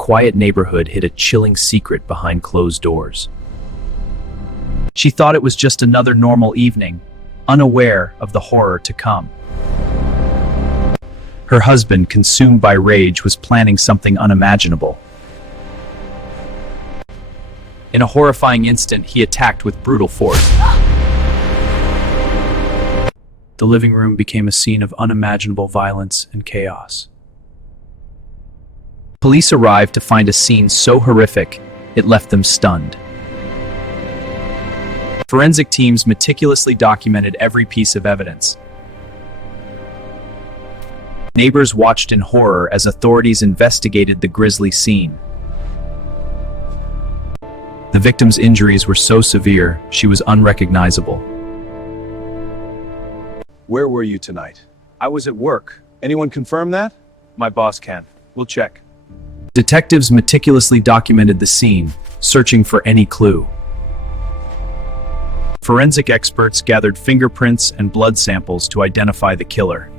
quiet neighborhood hid a chilling secret behind closed doors. She thought it was just another normal evening, unaware of the horror to come. Her husband, consumed by rage, was planning something unimaginable. In a horrifying instant, he attacked with brutal force. The living room became a scene of unimaginable violence and chaos. Police arrived to find a scene so horrific, it left them stunned. Forensic teams meticulously documented every piece of evidence. Neighbors watched in horror as authorities investigated the grisly scene. The victim's injuries were so severe, she was unrecognizable. Where were you tonight? I was at work. Anyone confirm that? My boss can. We'll check. Detectives meticulously documented the scene, searching for any clue. Forensic experts gathered fingerprints and blood samples to identify the killer.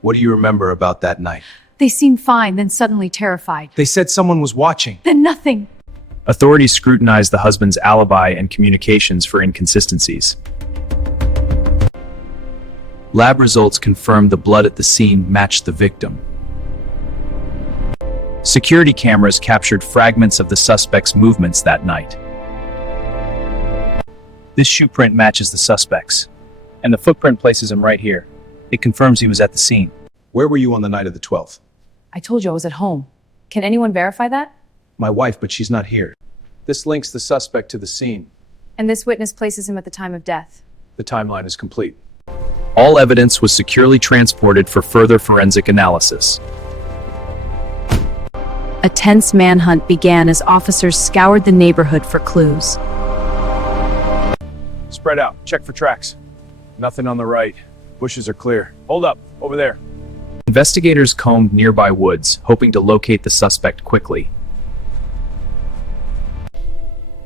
What do you remember about that night? They seemed fine, then suddenly terrified. They said someone was watching. Then nothing. Authorities scrutinized the husband's alibi and communications for inconsistencies. Lab results confirmed the blood at the scene matched the victim. Security cameras captured fragments of the suspect's movements that night. This shoe print matches the suspect's, and the footprint places him right here. It confirms he was at the scene. Where were you on the night of the 12th? I told you I was at home. Can anyone verify that? My wife, but she's not here. This links the suspect to the scene. And this witness places him at the time of death. The timeline is complete. All evidence was securely transported for further forensic analysis. A tense manhunt began as officers scoured the neighborhood for clues. Spread out. Check for tracks. Nothing on the right. Bushes are clear. Hold up. Over there. Investigators combed nearby woods, hoping to locate the suspect quickly.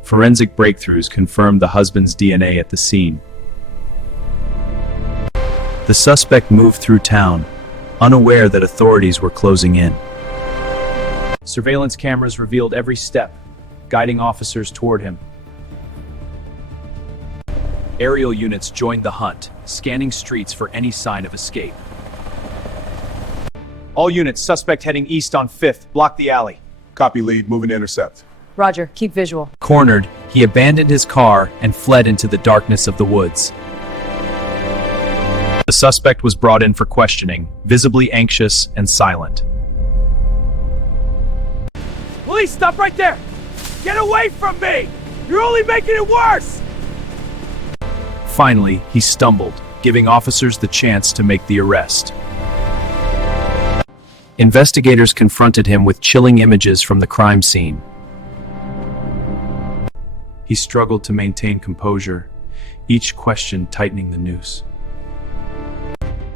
Forensic breakthroughs confirmed the husband's DNA at the scene. The suspect moved through town, unaware that authorities were closing in. Surveillance cameras revealed every step, guiding officers toward him. Aerial units joined the hunt, scanning streets for any sign of escape. All units, suspect heading east on 5th. Block the alley. Copy lead, moving to intercept. Roger, keep visual. Cornered, he abandoned his car and fled into the darkness of the woods. The suspect was brought in for questioning, visibly anxious and silent. Police, stop right there! Get away from me! You're only making it worse! Finally, he stumbled, giving officers the chance to make the arrest. Investigators confronted him with chilling images from the crime scene. He struggled to maintain composure, each question tightening the noose.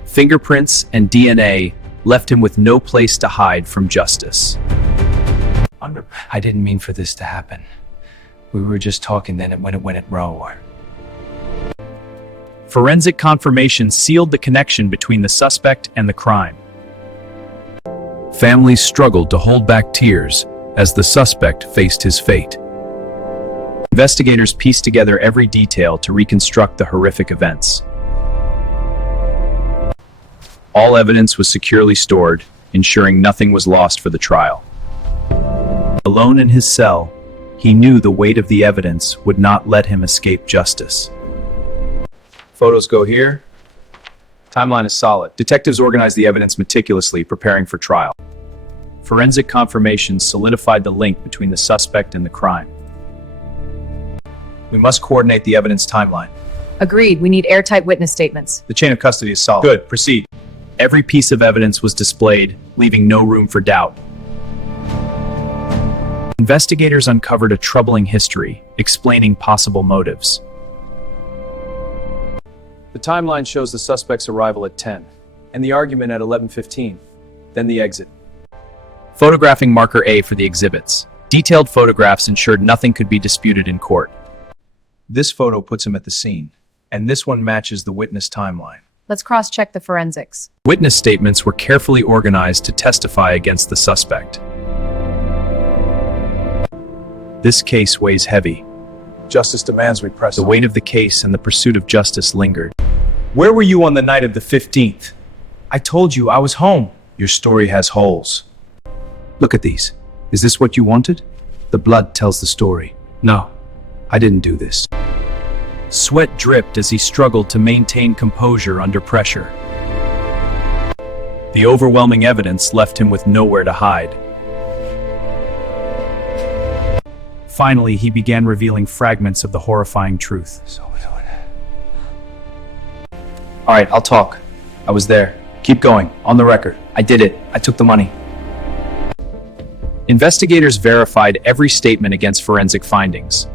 Fingerprints and DNA left him with no place to hide from justice. I didn't mean for this to happen. We were just talking then and when it went at row. Forensic confirmation sealed the connection between the suspect and the crime. Families struggled to hold back tears as the suspect faced his fate. Investigators pieced together every detail to reconstruct the horrific events. All evidence was securely stored, ensuring nothing was lost for the trial. Alone in his cell, he knew the weight of the evidence would not let him escape justice. Photos go here. Timeline is solid. Detectives organized the evidence meticulously, preparing for trial. Forensic confirmation solidified the link between the suspect and the crime. We must coordinate the evidence timeline. Agreed. We need airtight witness statements. The chain of custody is solid. Good, proceed. Every piece of evidence was displayed, leaving no room for doubt. Investigators uncovered a troubling history, explaining possible motives. The timeline shows the suspect's arrival at 10, and the argument at 11:15, then the exit. Photographing marker A for the exhibits. Detailed photographs ensured nothing could be disputed in court. This photo puts him at the scene, and this one matches the witness timeline. Let's cross-check the forensics. Witness statements were carefully organized to testify against the suspect. This case weighs heavy. Justice demands we press The on. weight of the case and the pursuit of justice lingered. Where were you on the night of the 15th? I told you I was home. Your story has holes. Look at these. Is this what you wanted? The blood tells the story. No, I didn't do this. Sweat dripped as he struggled to maintain composure under pressure. The overwhelming evidence left him with nowhere to hide. Finally, he began revealing fragments of the horrifying truth. All right, I'll talk. I was there. Keep going. On the record. I did it. I took the money. Investigators verified every statement against forensic findings.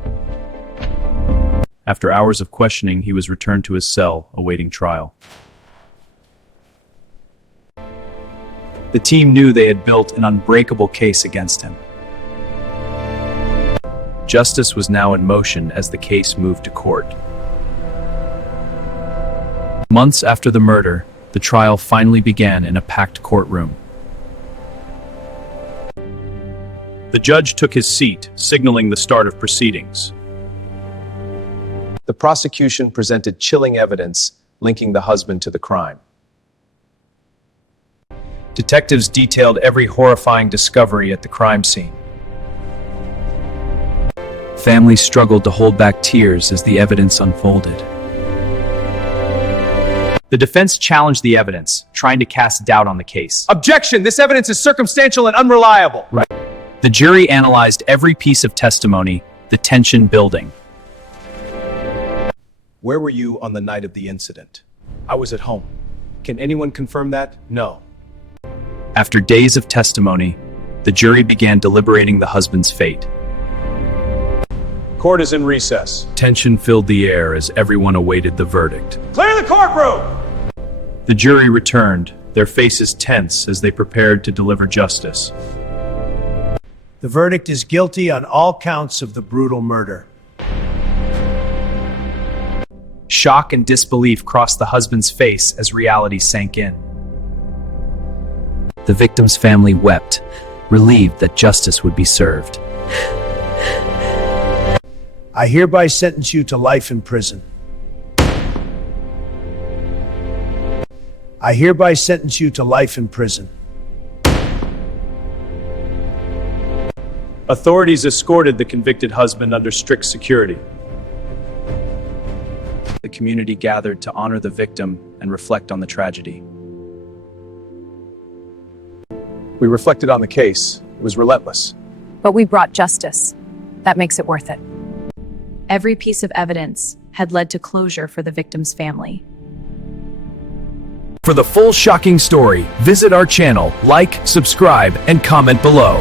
After hours of questioning, he was returned to his cell, awaiting trial. The team knew they had built an unbreakable case against him. Justice was now in motion as the case moved to court. Months after the murder, the trial finally began in a packed courtroom. The judge took his seat, signaling the start of proceedings. The prosecution presented chilling evidence linking the husband to the crime. Detectives detailed every horrifying discovery at the crime scene. Families struggled to hold back tears as the evidence unfolded. The defense challenged the evidence, trying to cast doubt on the case. Objection! This evidence is circumstantial and unreliable. The jury analyzed every piece of testimony, the tension building. Where were you on the night of the incident? I was at home. Can anyone confirm that? No. After days of testimony, the jury began deliberating the husband's fate. Court is in recess. Tension filled the air as everyone awaited the verdict. Clear the courtroom! The jury returned, their faces tense as they prepared to deliver justice. The verdict is guilty on all counts of the brutal murder. Shock and disbelief crossed the husband's face as reality sank in. The victim's family wept, relieved that justice would be served. I hereby sentence you to life in prison. I hereby sentence you to life in prison. Authorities escorted the convicted husband under strict security. The community gathered to honor the victim and reflect on the tragedy. We reflected on the case. It was relentless. But we brought justice. That makes it worth it. Every piece of evidence had led to closure for the victim's family. For the full shocking story, visit our channel, like, subscribe, and comment below.